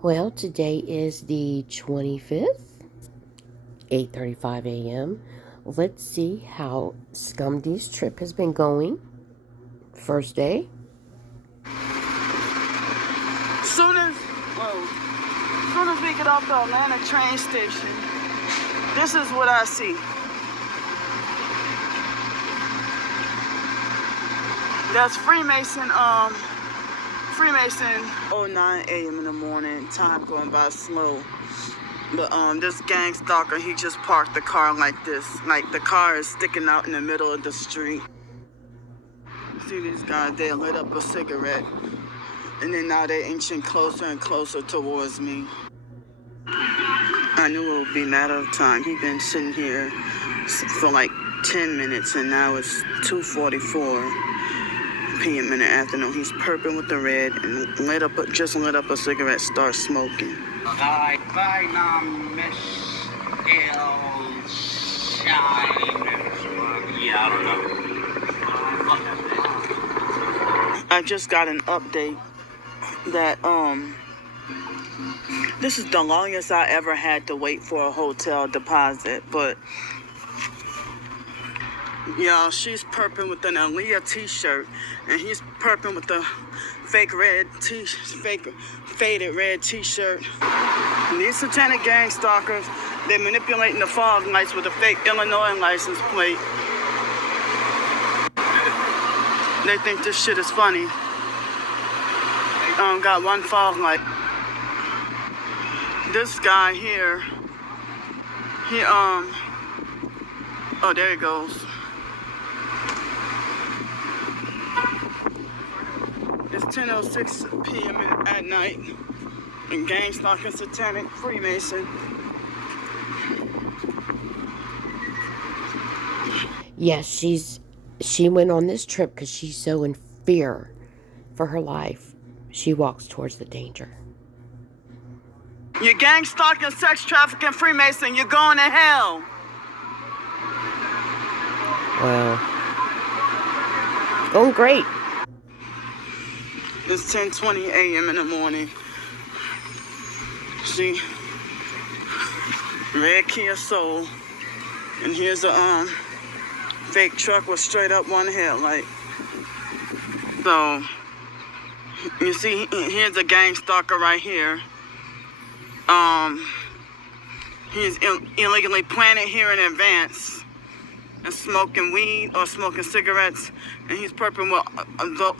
Well, today is the 25th, 8:35 a.m. Let's see how Scumdy's trip has been going. First day. Soon as we get off the Atlanta train station, this is what I see. That's Freemason, 09 a.m. in the morning, time going by slow. But this gang stalker, he just parked the car like this. Like the car is sticking out in the middle of the street. See these guys, they lit up a cigarette. And then now they're inching closer and closer towards me. I knew it would be a matter of time. He'd been sitting here for like 10 minutes and now it's 2:44 p.m. in the afternoon. He's perping with the red and just lit up a cigarette, start smoking. I just got an update that this is the longest I ever had to wait for a hotel deposit, but y'all, she's perping with an Aaliyah t-shirt and he's perping with the fake faded red t-shirt. And these satanic gang stalkers, they're manipulating the fog lights with a fake Illinois license plate. They think this shit is funny. Got one fog light. This guy here, oh, there he goes. It's 10:06 p.m. at night, and gang stalking satanic Freemason. Yes, she went on this trip because she's so in fear for her life. She walks towards the danger. You gang stalking, sex trafficking, Freemason, you're going to hell. Well, going great. It's 10:20 a.m. in the morning. See, red Kia Soul, and here's a fake truck with straight up one headlight. So, you see, here's a gang stalker right here. He's illegally planted here in advance and smoking weed or smoking cigarettes, and he's perping with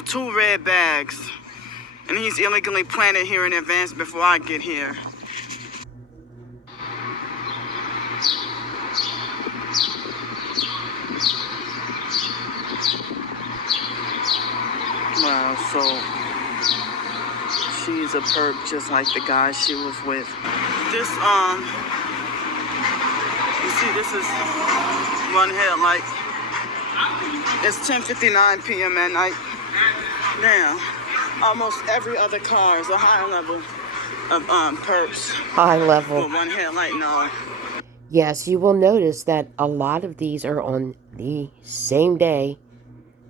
2 red bags. And he's illegally planted here in advance before I get here. Wow, so she's a perp just like the guy she was with. This, you see, this is one headlight. It's 10:59 p.m. at night. Now, almost every other car is a high level of perps. High level. With one headlight, no. Yes, you will notice that a lot of these are on the same day,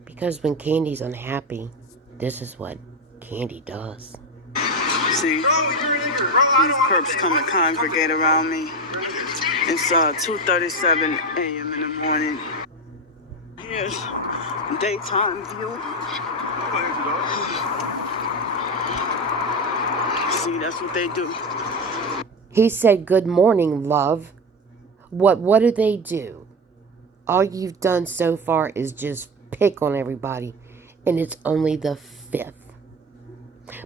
because when Candy's unhappy, this is what Candy does. See, these perps come to congregate around me. It's 2:37 a.m. in the morning. Here's daytime view. See, that's what they do. He said, "Good morning, love." What do they do? All you've done so far is just pick on everybody, and it's only the 5th.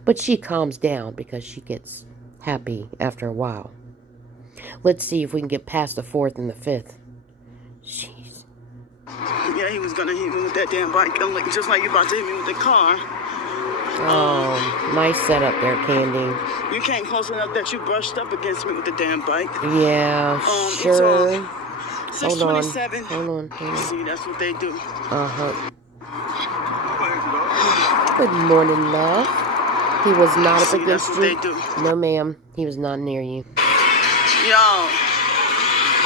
But she calms down because she gets happy after a while. Let's see if we can get past the 4th and the 5th. Jeez. Yeah, he was gonna hit me with that damn bike, just like you about to hit me with the car. Oh, nice setup there, Candy. You came close enough that you brushed up against me with the damn bike. Yeah, sure. Hold on. 6:27. Hold on. See, that's what they do. Uh-huh. Good morning, love. He was not up against you. They do. No, ma'am. He was not near you. Yo,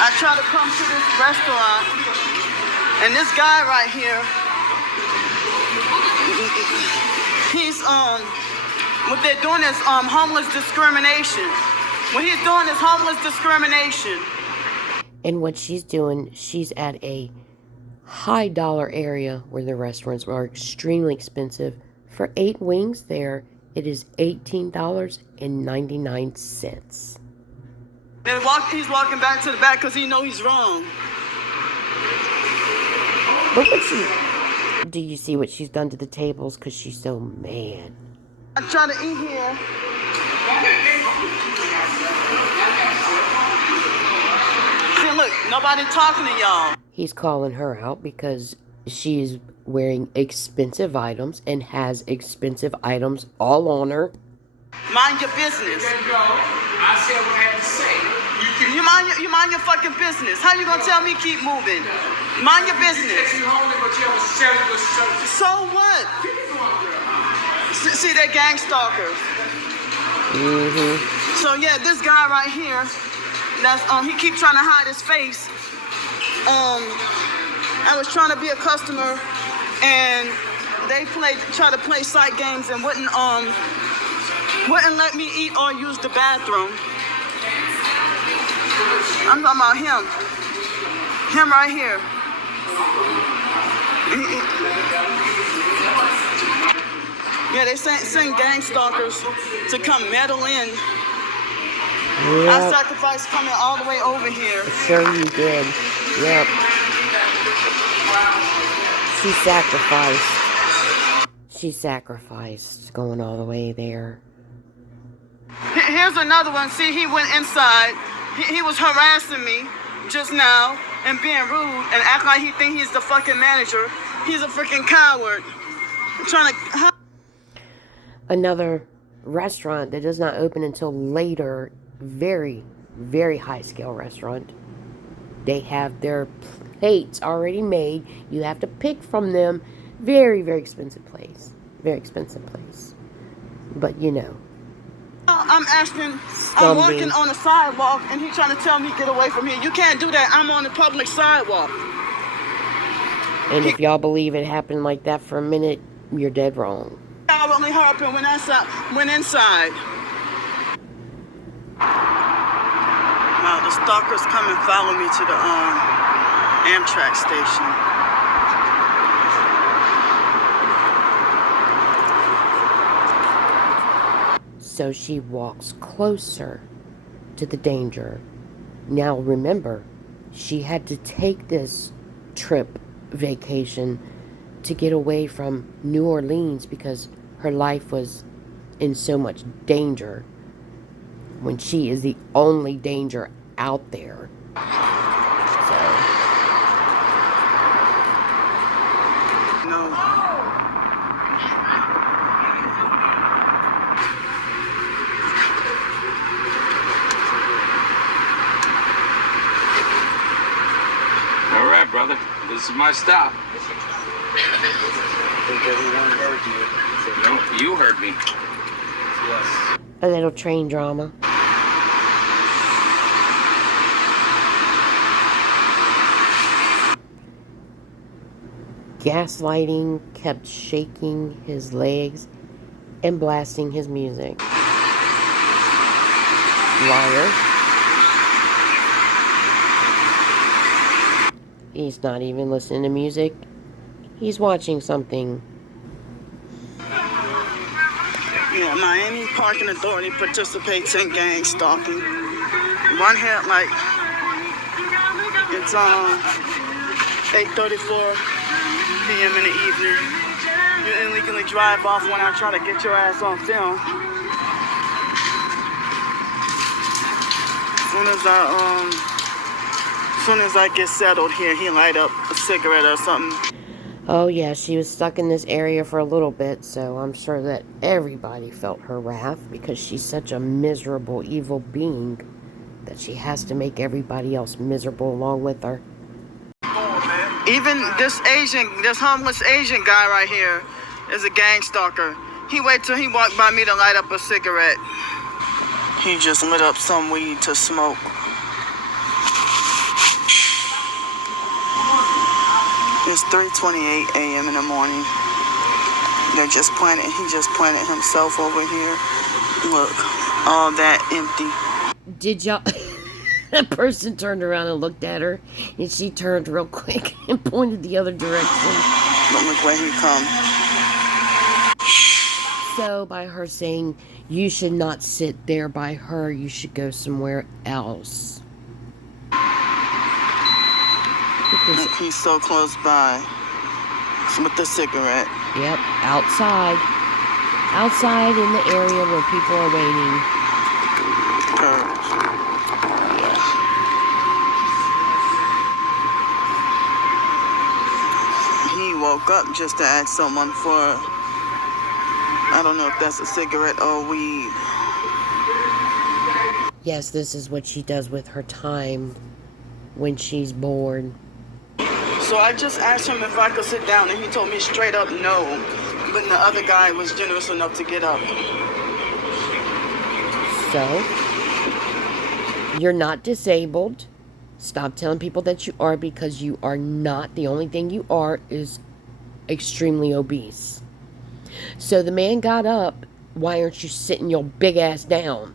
I try to come to this restaurant, and this guy right here, he's What they're doing is homeless discrimination. What he's doing is homeless discrimination. And what she's doing, she's at a high dollar area where the restaurants are extremely expensive. For 8 wings there, it is $18.99. He's walking back to the back because he knows he's wrong. But do you see what she's done to the tables? Because she's so mad. I'm trying to eat here. See, look, nobody talking to y'all. He's calling her out because she is wearing expensive items and has expensive items all on her. Mind your business. There you go. I said what I had to say. You mind your fucking business. How you gonna tell me keep moving? Mind your business. So what? See, they're gang stalkers. So yeah, this guy right here, that's he keep trying to hide his face. I was trying to be a customer, and they try to play sight games and wouldn't let me eat or use the bathroom. I'm talking about him. Him right here. Yeah, they send gang stalkers to come meddle in. Yep. I sacrificed coming all the way over here. Sure you did. Yep. She sacrificed going all the way there. Here's another one. See, he went inside. He was harassing me just now and being rude and act like he think he's the fucking manager. He's a freaking coward. I'm trying to... Another restaurant that does not open until later, very, very high scale restaurant. They have their plates already made. You have to pick from them. Very, very expensive place. Very expensive place. But you know. I'm asking, Scumdy. I'm walking on the sidewalk and he's trying to tell me get away from here. You can't do that. I'm on the public sidewalk. And if y'all believe it happened like that for a minute, you're dead wrong. I only hurried up and went inside. Now the stalkers come and follow me to the Amtrak station. So she walks closer to the danger. Now remember, she had to take this trip vacation to get away from New Orleans because her life was in so much danger when she is the only danger out there. No. All right, brother. This is my stop. I think everyone heard you. No, you heard me. Yes. A little train drama. Gaslighting, kept shaking his legs and blasting his music. Liar. He's not even listening to music. He's watching something. Yeah, Miami Parking Authority participates in gang stalking. One hit, like, it's 8:34 p.m. in the evening. You illegally drive off when I try to get your ass on film. As soon as I get settled here, he light up a cigarette or something. Oh yeah, she was stuck in this area for a little bit, so I'm sure that everybody felt her wrath because she's such a miserable, evil being that she has to make everybody else miserable along with her. Even this homeless Asian guy right here is a gang stalker. He wait till he walked by me to light up a cigarette. He just lit up some weed to smoke. It's 3:28 a.m. in the morning. They're just planted. He just planted himself over here. Look, all that empty. Did y'all... That person turned around and looked at her, and she turned real quick and pointed the other direction. But look where he come. So by her saying you should not sit there by her, you should go somewhere else. Look, he's so close by with the cigarette. Yep, outside. Outside in the area where people are waiting. Curves. Yeah. He woke up just to ask someone for, I don't know if that's a cigarette or weed. Yes, this is what she does with her time when she's bored. So I just asked him if I could sit down, and he told me straight up no. But the other guy was generous enough to get up. So, you're not disabled. Stop telling people that you are, because you are not. The only thing you are is extremely obese. So the man got up. Why aren't you sitting your big ass down?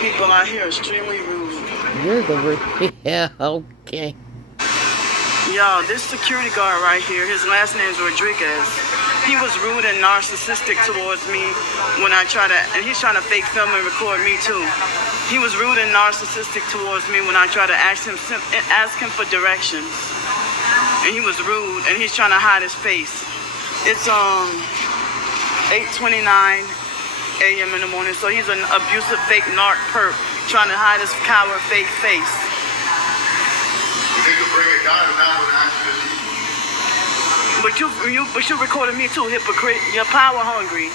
People out here are extremely rude. You're the rude. Yeah, okay. Y'all, this security guard right here, his last name's Rodriguez. He was rude and narcissistic towards me when I try to, and he's trying to fake film and record me too. He was rude and narcissistic towards me when I try to ask him for directions. And he was rude, and he's trying to hide his face. It's 8:29 a.m. in the morning, so he's an abusive fake narc perp trying to hide his coward fake face. You could bring a guy now and actually leave. But you recorded me too, hypocrite. You're power hungry.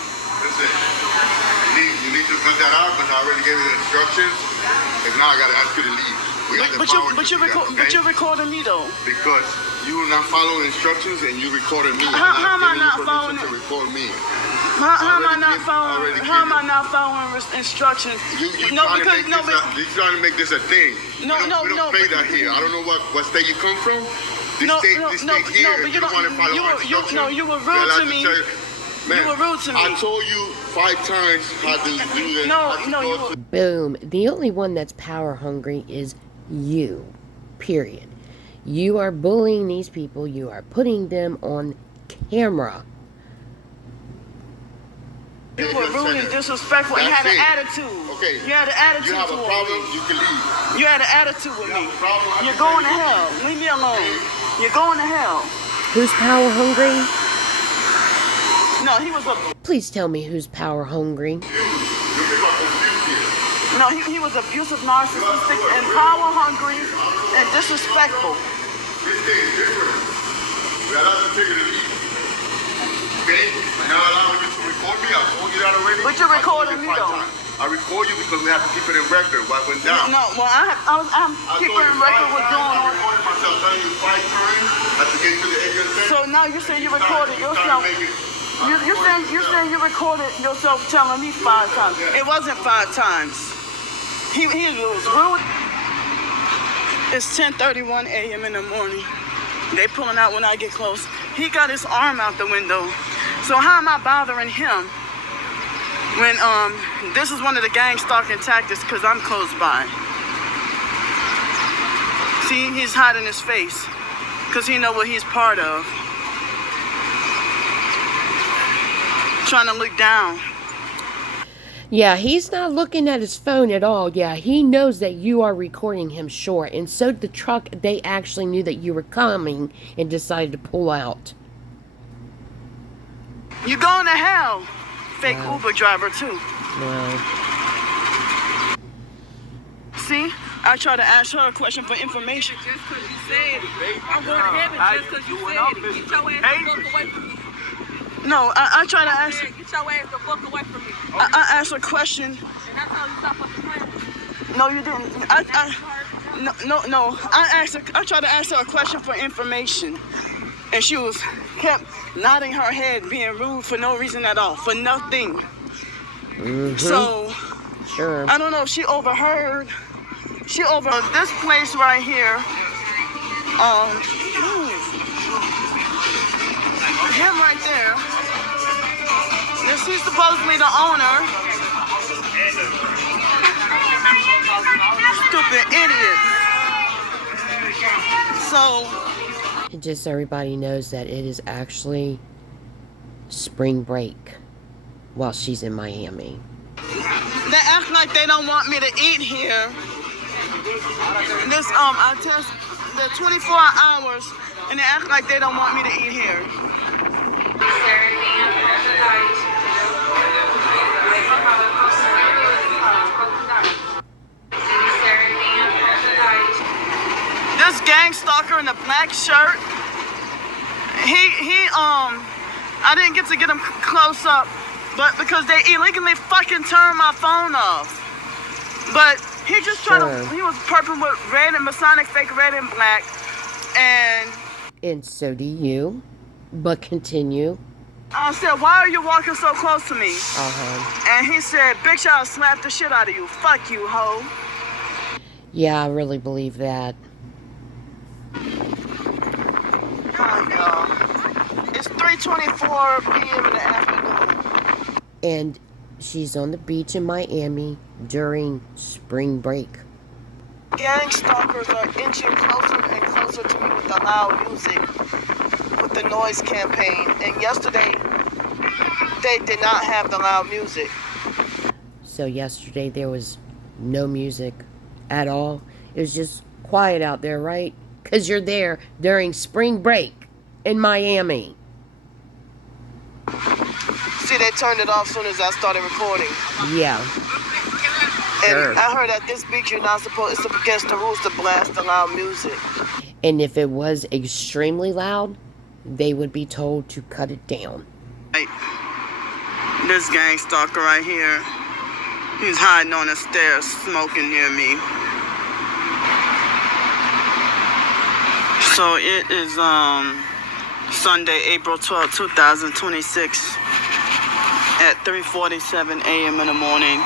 Listen, you need to put that out, but I already gave you the instructions. If not, I gotta ask you to leave. But you're recording me though. Because you were not following instructions and you recorded me. How am I not following to record me? How am I not following instructions? You're trying to make this a thing. We don't play that here. I don't know what state you come from. This state here, but you don't want to follow instructions. You were rude to me. Man, you were rude to me. I told you 5 times how to do this. Boom. The only one that's power hungry is you. Period. You are bullying these people. You are putting them on camera. You were rude and disrespectful and had an attitude. Okay. You had an attitude. You have a problem, you can leave. You had an attitude with me. You're going to hell. Leave me alone. You're going to hell. Who's power hungry? No, he was a... Please tell me who's power hungry. No, he was abusive, narcissistic, and power hungry and disrespectful. This thing is different. We are not to take it to leave. Okay? I'm not allowing you to record me. I told you that already. But you're recording me though. I record you because we have to keep it in record. What went down? No, well, I'm keeping record what's going on. I recorded myself telling you 5 times. I have to get to the edge of the thing. So now you say you recorded yourself. You saying you recorded yourself telling me 5 times. It wasn't 5 times. He was rude. It's 10:31 a.m. in the morning. They pulling out when I get close. He got his arm out the window. So how am I bothering him when this is one of the gang stalking tactics because I'm close by. See, he's hiding his face because he know what he's part of. Trying to look down. Yeah, he's not looking at his phone at all. Yeah, he knows that you are recording him short. And so the truck, they actually knew that you were coming and decided to pull out. You going to hell. Fake Uber driver, too. Wow. See? I tried to ask her a question for information. Just because you said it. I'm going to heaven just because you said it. Get your ass the fuck away from me. No, I tried to ask... Get your ass the fuck away from me. I asked a question. And I told you stop fucking playing. No, you didn't. I tried to ask her a question for information. And she kept nodding her head, being rude for no reason at all, for nothing. Mm-hmm. So, sure. I don't know, she overheard this place right here. him right there. This he's supposedly the owner. Stupid idiot. So, And just so everybody knows that it is actually spring break while she's in Miami. they act like they don't want me to eat here. This, I test the 24 hours, and they act like they don't want me to eat here. This gang stalker in the black shirt, I didn't get to get him close up, but because they illegally fucking turned my phone off. But he just tried to, he was purple with red and Masonic fake red and black, and so do you, but continue. I said, why are you walking so close to me? And he said, bitch, I'll slap the shit out of you. Fuck you, hoe. Yeah, I really believe that. Oh, y'all. It's 3:24 p.m. in the afternoon. And she's on the beach in Miami during spring break. Gang stalkers are inching closer and closer to me with the loud music, with the noise campaign. And yesterday, they did not have the loud music. So yesterday there was no music at all. It was just quiet out there, right? Because you're there during spring break in Miami. See, they turned it off as soon as I started recording. Yeah. And I heard at this beach you're not supposed, it's against the rules to blast the loud music. And if it was extremely loud, they would be told to cut it down. Hey, this gang stalker right here, he's hiding on the stairs, smoking near me. So it is Sunday, April 12, 2026 at 3:47 a.m. in the morning.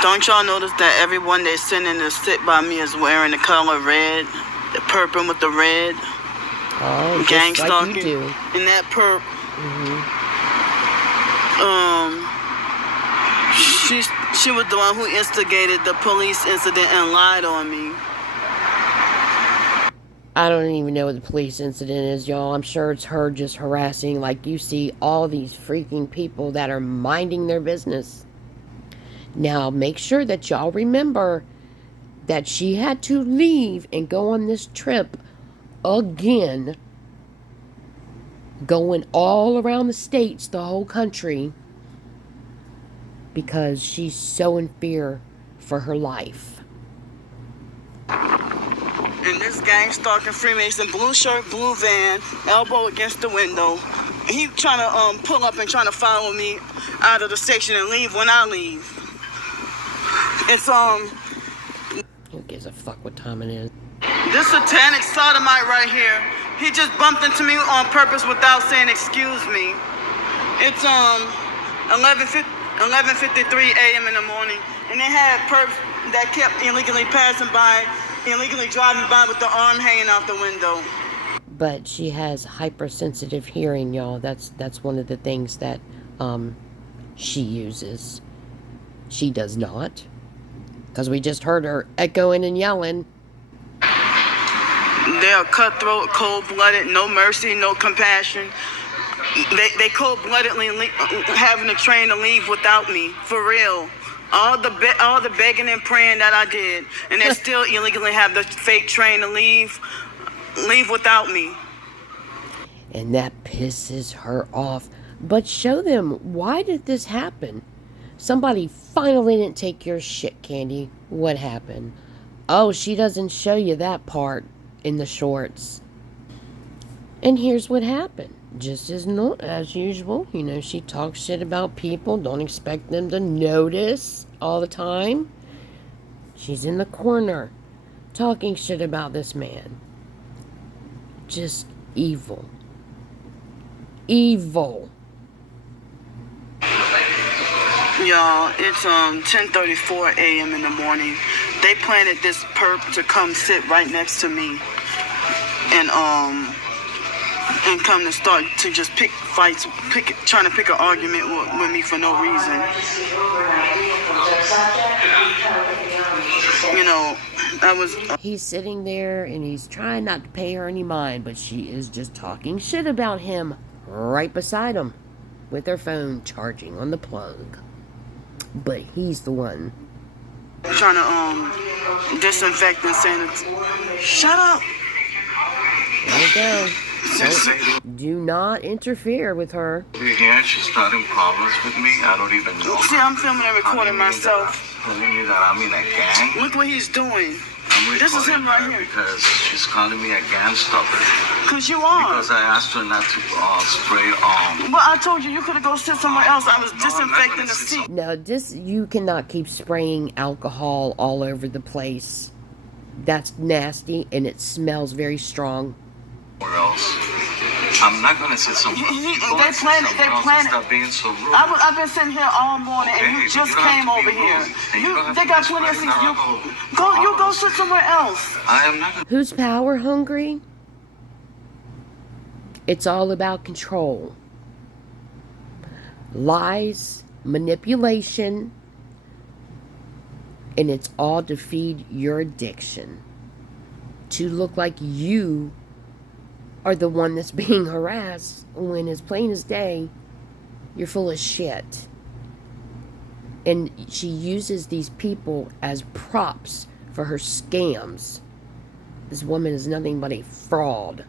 Don't y'all notice that everyone they're sending to sit by me is wearing the color red, the purple with the red? Oh, gang just like stalking. you do. And that perp, she was the one who instigated the police incident and lied on me. I don't even know what the police incident is, y'all. I'm sure it's her just harassing, like you see all these freaking people that are minding their business. Now, make sure that y'all remember that she had to leave and go on this trip again, going all around the states, the whole country, because she's so in fear for her life. And this gang stalking Freemason, blue shirt, blue van, elbow against the window. He trying to pull up and trying to follow me out of the station and leave when I leave. It's Who gives a fuck what time it is? this satanic sodomite right here. He just bumped into me on purpose without saying excuse me. It's 11:53 a.m. in the morning, and they had perps that kept illegally passing by, illegally driving by with the arm hanging out the window. But she has hypersensitive hearing, y'all. That's one of the things that she uses. She does not, because we just heard her echoing and yelling. They are cutthroat, cold-blooded, no mercy, no compassion. They cold-bloodedly having the train to leave without me, for real. All the begging and praying that I did, and they still illegally have the fake train to leave without me. And that pisses her off. But show them, why did this happen? Somebody finally didn't take your shit, Candy. What happened? Oh, she doesn't show you that part in the shorts. And here's what happened. Just as not as usual, you know, she talks shit about people. Don't expect them to notice all the time. She's in the corner talking shit about this man. Just evil. Evil. Y'all, it's 10:34 a.m. in the morning. They planted this perp to come sit right next to me, and and come to start to just pick fights, trying to pick an argument with me for no reason. You know, I was. He's sitting there and he's trying not to pay her any mind, but she is just talking shit about him right beside him with her phone charging on the plug. But he's the one Trying to disinfect and saying, shut up. There you go. Do not interfere with her. Over here, she's starting problems with me. I don't even know. See, I'm filming and recording myself. Telling me that I'm in a gang. Look what he's doing. I'm This is him right her here. because she's calling me a gang stalker. Because you are. Because I asked her not to spray Well, I told you could have go sit somewhere else. I was disinfecting the seat. Now, you cannot keep spraying alcohol all over the place. That's nasty and it smells very strong. Where else? I'm not gonna sit somewhere. They planned it. Stop being so rude. I've been sitting here all morning, and you just came over here. They got plenty of seats. You go sit somewhere else. I am not gonna. Who's power hungry? It's all about control. Lies, manipulation, and it's all to feed your addiction. To look like you are the one that's being harassed when it's plain as day you're full of shit. And she uses these people as props for her scams. This woman is nothing but a fraud.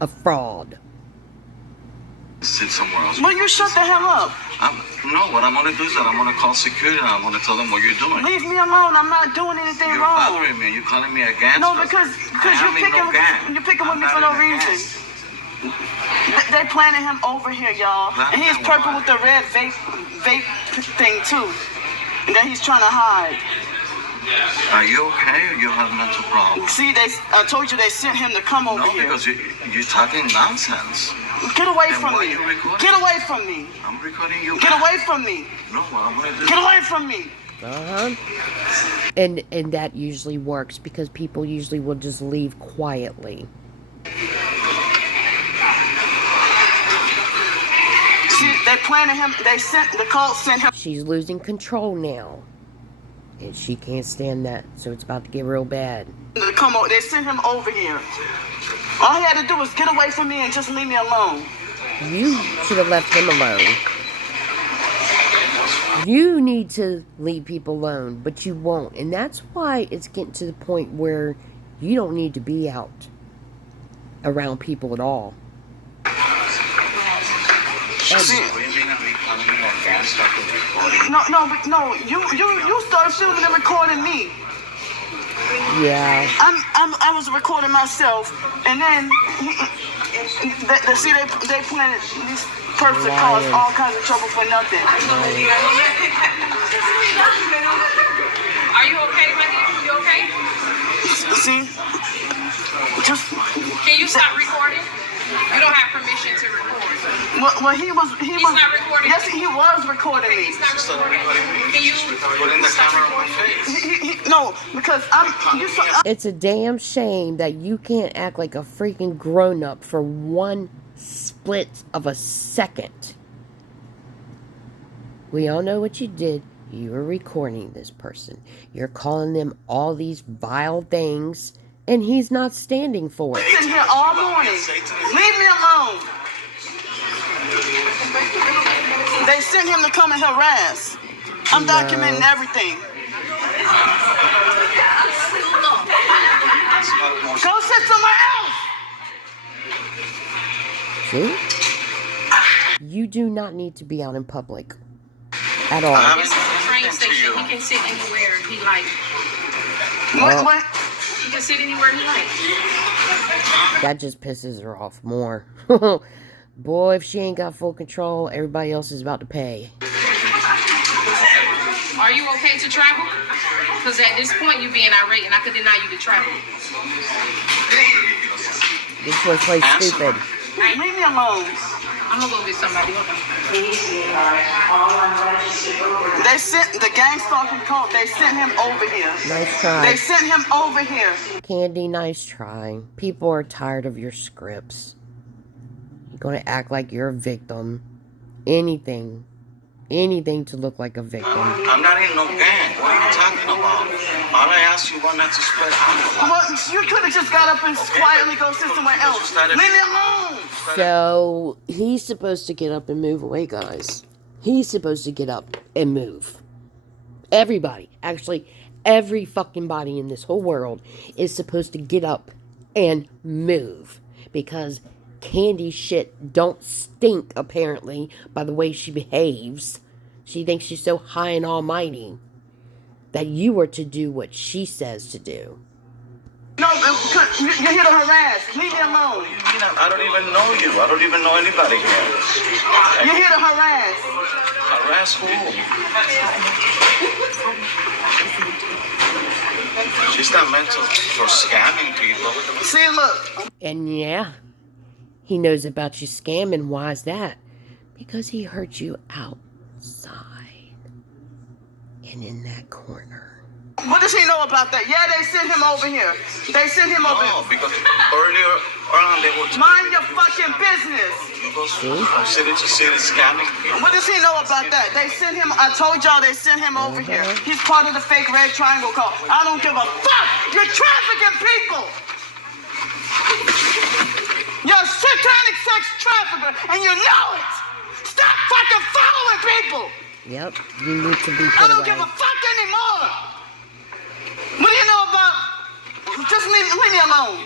A fraud. Sit somewhere else. Well, you shut the hell up. No, what I'm gonna do is that I'm gonna call security and I'm gonna tell them what you're doing. Leave me alone. I'm not doing anything You're wrong. bothering me. You're calling me a gangster. No, because you're picking with me for no reason. They planted him over here, y'all. And he's purple with the red vape thing too. And then he's trying to hide. Are you okay or you have mental problems? See, I told you they sent him to come over here. No, because you're talking nonsense. Get away Then from why me. are you recording? Get away from me. I'm recording you. Get away from me. No, what I'm gonna do. Get away from me. And that usually works because people usually will just leave quietly. See, they planted him. The cult sent him. She's losing control now. And she can't stand that. So it's about to get real bad. Come on, they sent him over here. All he had to do was get away from me and just leave me alone. You should have left him alone. You need to leave people alone, but you won't. And that's why it's getting to the point where you don't need to be out around people at all. No. You started filming and recording me. Yeah. I was recording myself, and then they planted these perps that cause all kinds of trouble for nothing. Are you okay, my dear? You okay? See, Can you stop recording? You don't have permission to record. well, he was. He's not recording. Yes, he was recording me. He's not recording. Can you Putting the stop camera on my recording? face. No, because It's a damn shame that you can't act like a freaking grown-up for one split of a second. We all know what you did. You were recording this person. You're calling them all these vile things, and he's not standing for it. sitting here all morning. Leave me alone. They sent him to come and harass. I'm documenting everything. Go sit somewhere else. See? You do not need to be out in public at all. This is a train station. He can sit anywhere he likes. What? He can sit anywhere he likes. That just pisses her off more. Boy, if she ain't got full control, everybody else is about to pay. Are you okay to travel? Because at this point you're being irate and I could deny you to travel. This was play stupid. Leave me alone. I'm gonna go get somebody. They sent the gang stalking cult. They sent him over here. Nice try. They sent him over here. Candy, nice try. People are tired of your scripts. You're going to act like you're a victim. Anything to look like a victim. I'm not in no gang. What are you talking about? All I asked you was not to spread rumors. Well, you could have just got up and quietly go sit somewhere else. Leave me alone. So, he's supposed to get up and move away, guys. He's supposed to get up and move. Everybody, actually, every fucking body in this whole world is supposed to get up and move. Because Candy shit don't stink, apparently, by the way she behaves. She thinks she's so high and almighty that you are to do what she says to do. No, you're here to harass. Leave me alone. What do you mean? I don't even know you. I don't even know anybody here. You're here to harass. Harass who? She's not meant for scamming people. See, look. And yeah, he knows about you scamming. Why is that? Because he heard you outside and in that corner. What does he know about that? Yeah, they sent him over here. They sent him over No, here. because earlier on they were... Mind your fucking business. You go from city to city scamming people. What does he know about that? They sent him, I told y'all they sent him over here. He's part of the fake red triangle call. I don't give a fuck. You're trafficking people. You're a satanic sex trafficker and you know it. Stop fucking following people. Yep, you need to be put I don't away. give a fuck anymore. What do you know about? Just leave me alone.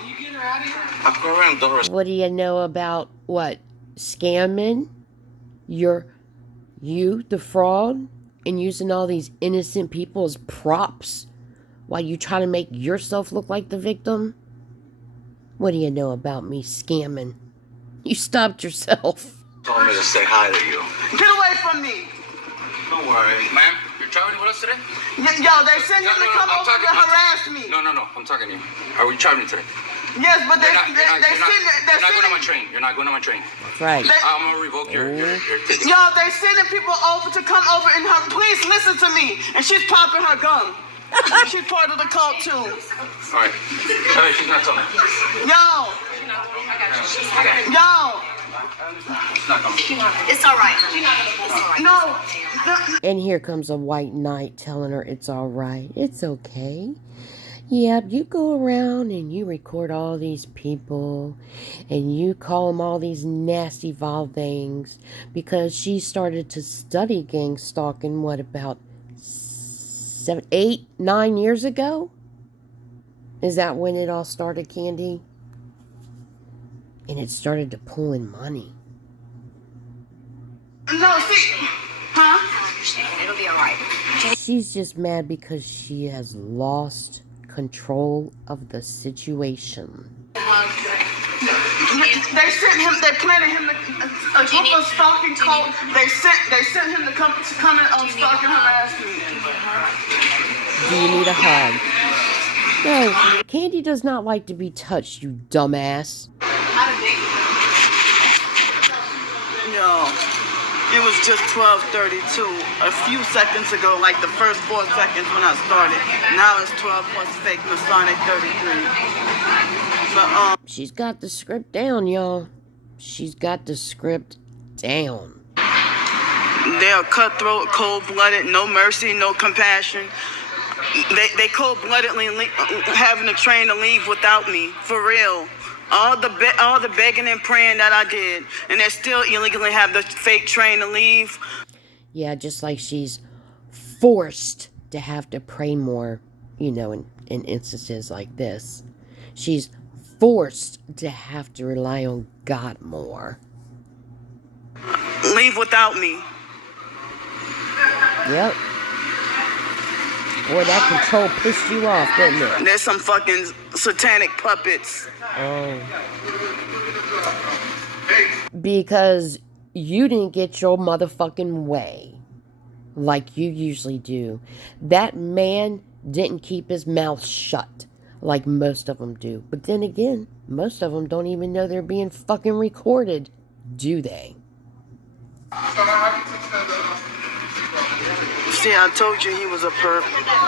Aquarium doors. What do you know about what? Scamming? You, the fraud, and using all these innocent people as props while you try to make yourself look like the victim? What do you know about me scamming? You stopped yourself. Told me to say hi to you. Get away from me. Don't worry. Ma'am, you're traveling with us today? Yo, they sent him to come over to harass me. No, I'm talking to you. Are we traveling today? Yes, but You're not going on my sending. train. You're not going on my train. That's right. I'm going to revoke your ticket. Yo, they sending people over to come over and her. Please listen to me. And she's popping her gum. She's part of the cult too. All right. Hey, she's not coming. Yo. It's all right, honey. No. And here comes a white knight telling her it's all right. It's okay. Yep, you go around and you record all these people and you call them all these nasty, vile things because she started to study gang stalking, what, about 7, 8, 9 years ago? Is that when it all started, Candy? And it started to pull in money. No, see. Huh? I understand. It'll be all right. She's just mad because she has lost control of the situation. They sent him. They planted him a group of stalking cult. They sent him to come and stalk and harass me. Do you need a hug? No, Candy does not like to be touched, you dumbass. Yo, it was just 12:32. A few seconds ago, like the first 4 seconds when I started. Now it's 12 plus fake Masonic 33. But She's got the script down, y'all. She's got the script down. they are cutthroat, cold-blooded, no mercy, no compassion. They cold-bloodedly having the train to leave without me, for real. All the begging and praying that I did, and they still illegally have the fake train to leave. Yeah, just like she's forced to have to pray more, you know, in instances like this. She's forced to have to rely on God more. Leave without me. Yep. Boy, that control pissed you off, didn't it? There's some fucking satanic puppets. Oh. Because you didn't get your motherfucking way like you usually do. That man didn't keep his mouth shut like most of them do. But then again, most of them don't even know they're being fucking recorded, do they? See, I told you he was a perp.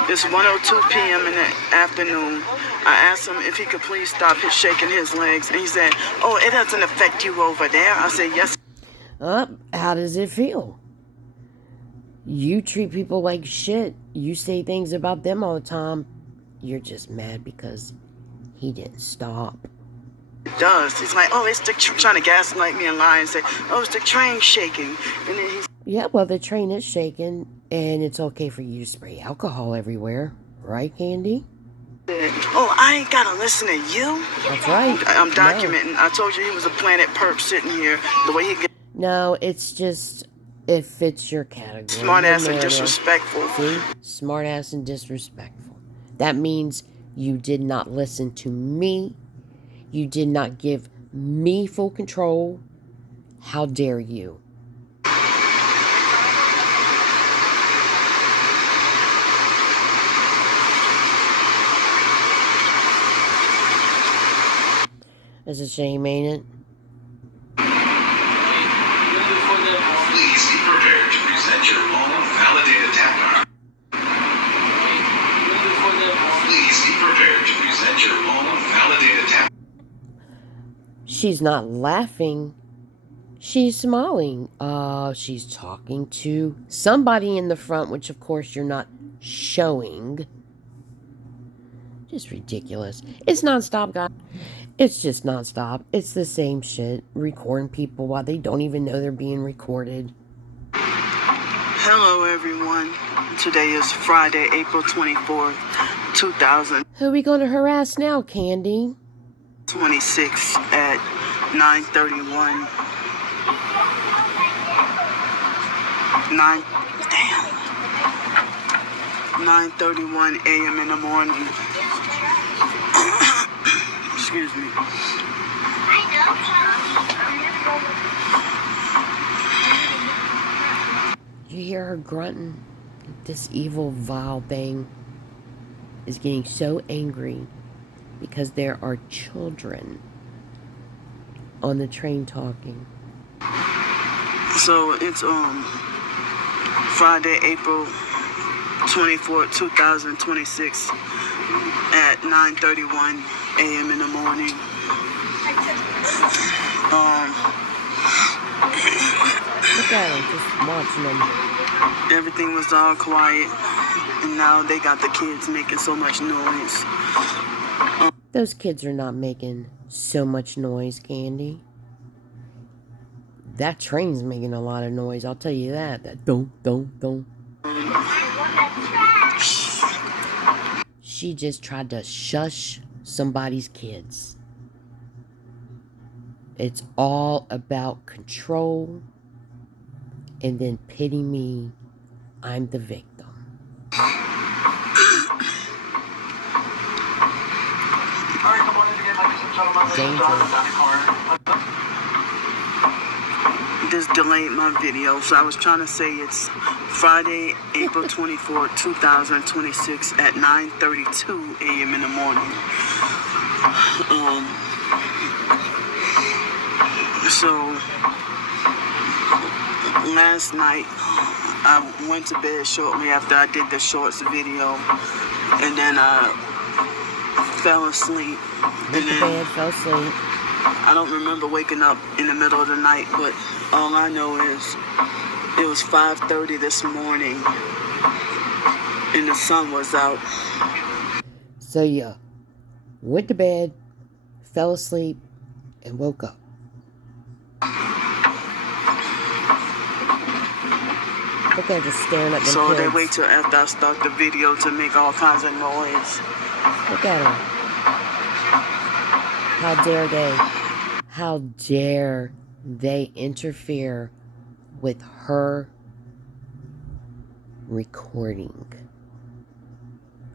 It's 1:02 p.m. in the afternoon. I asked him if he could please stop shaking his legs, and he said, "Oh, it doesn't affect you over there." I said, "Yes." How does it feel? You treat people like shit. You say things about them all the time. You're just mad because he didn't stop. It does. He's like, "Oh, it's the trying to gaslight me and lie and say, oh, it's the train shaking." And then he's Yeah, well, the train is shaking, and it's okay for you to spray alcohol everywhere. Right, Candy? "Oh, I ain't gotta listen to you." That's right. I'm No. documenting. I told you he was a Planet Perp sitting here. The way he gets No, it's just, it fits your category. smart ass your and narrative. disrespectful. See? Smart ass and disrespectful. That means you did not listen to me. You did not give me full control. How dare you? It's a shame, ain't it? Please be prepared to present your own validated tap card. Please be prepared to present your own validated tap. She's not laughing. She's smiling. She's talking to somebody in the front, which of course you're not showing. Just ridiculous. It's nonstop, guys. It's just nonstop. It's the same shit. Recording people while they don't even know they're being recorded. Hello, everyone. Today is Friday, April 24th, 2026 Who are we going to harass now, Candy? at 9:31. 9:31 a.m. in the morning. Excuse me. You hear her grunting? This evil, vile thing is getting so angry because there are children on the train talking. So it's Friday, April 24th, 2026 at 9:31 a.m. in the morning. Look at them, just watching them. Everything was all quiet, and now they got the kids making so much noise. Those kids are not making so much noise, Candy. That train's making a lot of noise, I'll tell you that. That don't. She just tried to shush somebody's kids. It's all about control, and then pity me, I'm the victim. Danger. This delayed my video, so I was trying to say it's Friday, April 24th, 2026 at 9:32 a.m. in the morning. So last night I went to bed shortly after I did the shorts video, and then I fell asleep. Went to bed, fell asleep. I don't remember waking up in the middle of the night, but all I know is it was 5:30 this morning and the sun was out. So yeah, went to bed, fell asleep, and woke up. Look at her just staring at them So kids. they wait till after I start the video to make all kinds of noise. Look at her. How dare they? How dare they interfere with her recording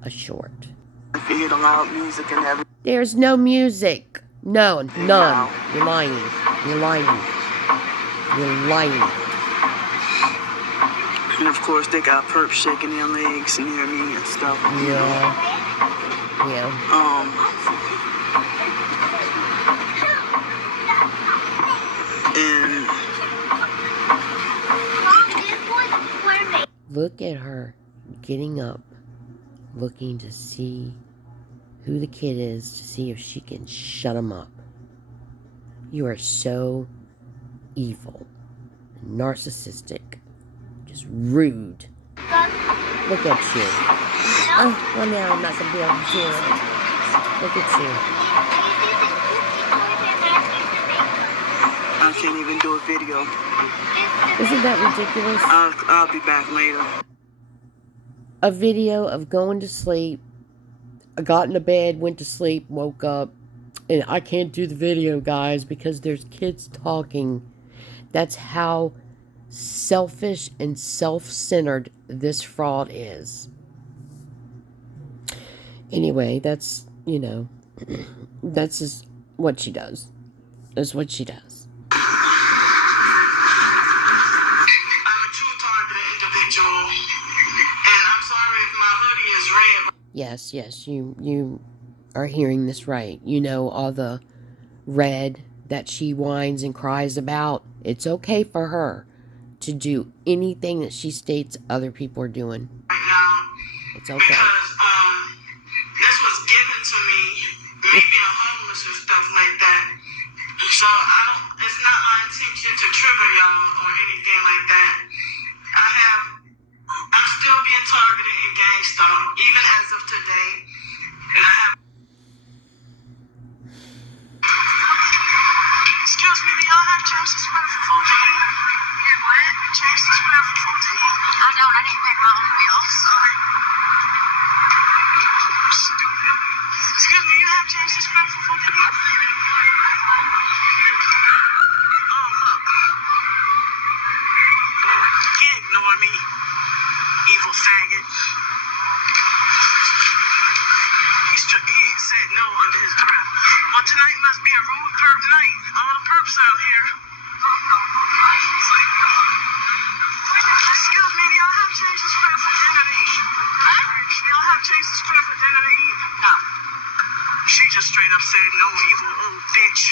a short? I can hear the loud music and everything. There's no music. No, none. You're lying. You're lying. You're lying. And of course they got perps shaking their legs near me and stuff. Yeah. Look at her getting up, looking to see who the kid is, to see if she can shut him up. You are so evil, narcissistic, just rude. Look at you. Oh, well now I'm not going to be able to do it. Look at you. I can't even do a video. Isn't that ridiculous? I'll be back later. A video of going to sleep. I got into bed, went to sleep, woke up, and I can't do the video, guys, because there's kids talking. That's how selfish and self-centered this fraud is. Anyway, that's, you know, that's just what she does. That's what she does. I'm a true targeted individual, and I'm sorry if my hoodie is red. Yes, you are hearing this right. You know, all the red that she whines and cries about. It's okay for her to do anything that she states other people are doing. Right now, It's okay. because this was given to me, me being homeless and stuff like that. So it's not my intention to trigger y'all or anything like that. I'm still being targeted and gang stalked, even as of today. And I have. Excuse me, do y'all have change to spare for food to eat? What? Change to spare for food to eat? I don't. I didn't pay my own bills. Sorry. Stupid. Excuse me, you have change to spare for food to eat? Oh, look. He ignored me. Evil faggot. He said no under his breath. Well, tonight must be a rude perp night. All the perps out here. Excuse me, do y'all have change to spare for dinner to eat? Do y'all have change to spare for dinner to eat? No. She just straight up said no, evil old bitch.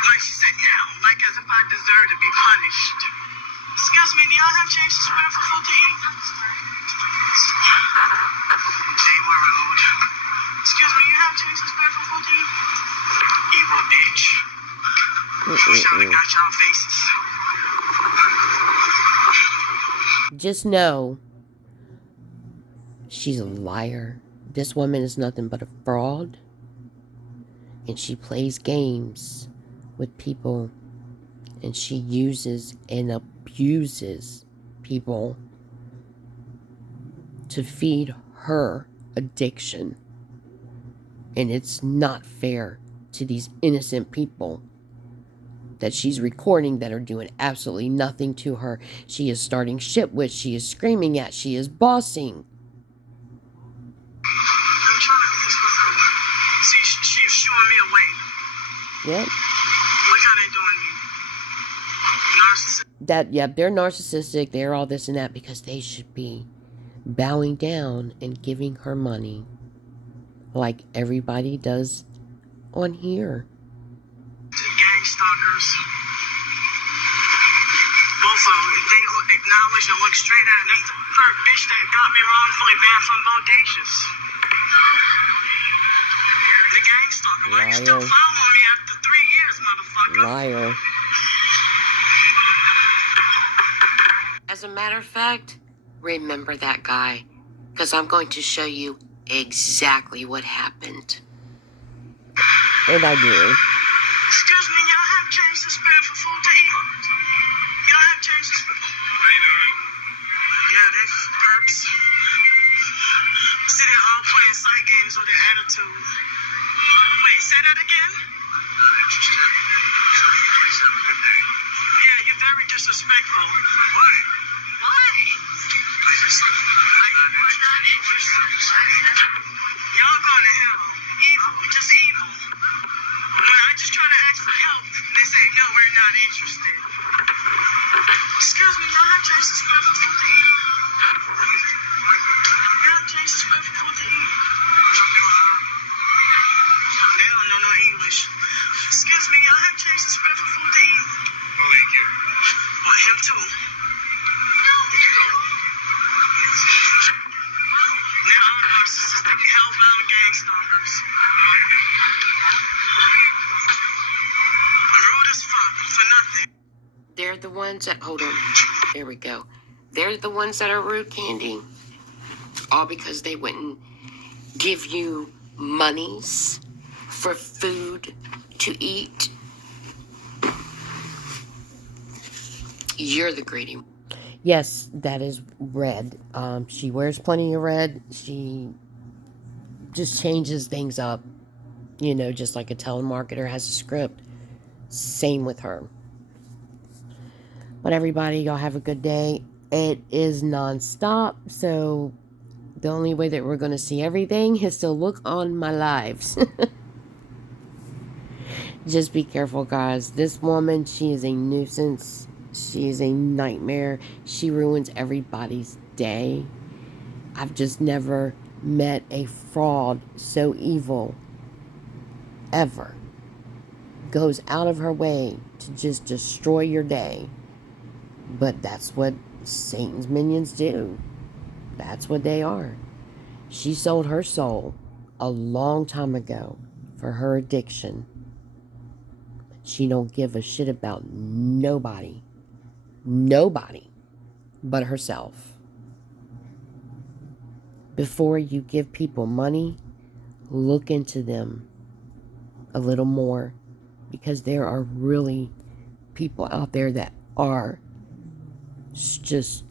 Like she said, now, like as if I deserve to be punished. Excuse me, do y'all have change to spare for food to eat? They were rude. Excuse me, you have change to spare for food to eat? Evil bitch. Wish I would've got y'all faces. Just know, she's a liar. This woman is nothing but a fraud. And she plays games with people. And she uses and abuses people to feed her addiction. And it's not fair to these innocent people that she's recording that are doing absolutely nothing to her. She is starting shit with. She is screaming at. She is bossing. I'm trying to get this was up. See, she's shooing me away. Yep. Look how they doing me. Narcissist. Yep, they're narcissistic. They're all this and that because they should be bowing down and giving her money like everybody does on here. Gang stalkers. Also, they acknowledge and look straight at me. That's the third bitch that got me wrongfully banned from Bodacious. The gang stalker. Why you still following me after 3 years, motherfucker? Liar. As a matter of fact, remember that guy, because I'm going to show you exactly what happened. And I do. Excuse me, y'all have change to spare for food to eat? Y'all have change to spare? How you doing? Yeah, they're perps. See, they're all playing side games with their attitude. Wait, say that again? Not interested. So please have a good day. Yeah, you're very disrespectful. Why? Why? Y'all going to hell. Evil. Just evil. When I just try to ask for help, they say, no, we're not interested. Excuse me, y'all have change to spare for food to eat? Y'all have change to spare for food to eat? Hellbound gang stalkers. Rude as fuck for nothing. They're the ones that, hold on, there we go. They're the ones that are rude, Candy. All because they wouldn't give you monies for food to eat. You're the greedy one. Yes, that is red. She wears plenty of red. She just changes things up. You know, just like a telemarketer has a script. Same with her. But everybody, y'all have a good day. It is non-stop, so the only way that we're going to see everything is to look on my lives. Just be careful, guys. This woman, she is a nuisance. She is a nightmare. She ruins everybody's day. I've just never met a fraud so evil ever. Goes out of her way to just destroy your day. But that's what Satan's minions do. That's what they are. She sold her soul a long time ago for her addiction. She don't give a shit about nobody. Nobody but herself. Before you give people money, look into them a little more, because there are really people out there that are just,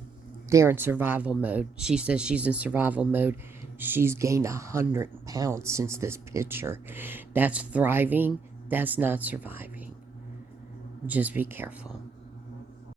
they're in survival mode. She says she's in survival mode. She's gained 100 pounds since this picture. That's thriving. That's not surviving. Just be careful.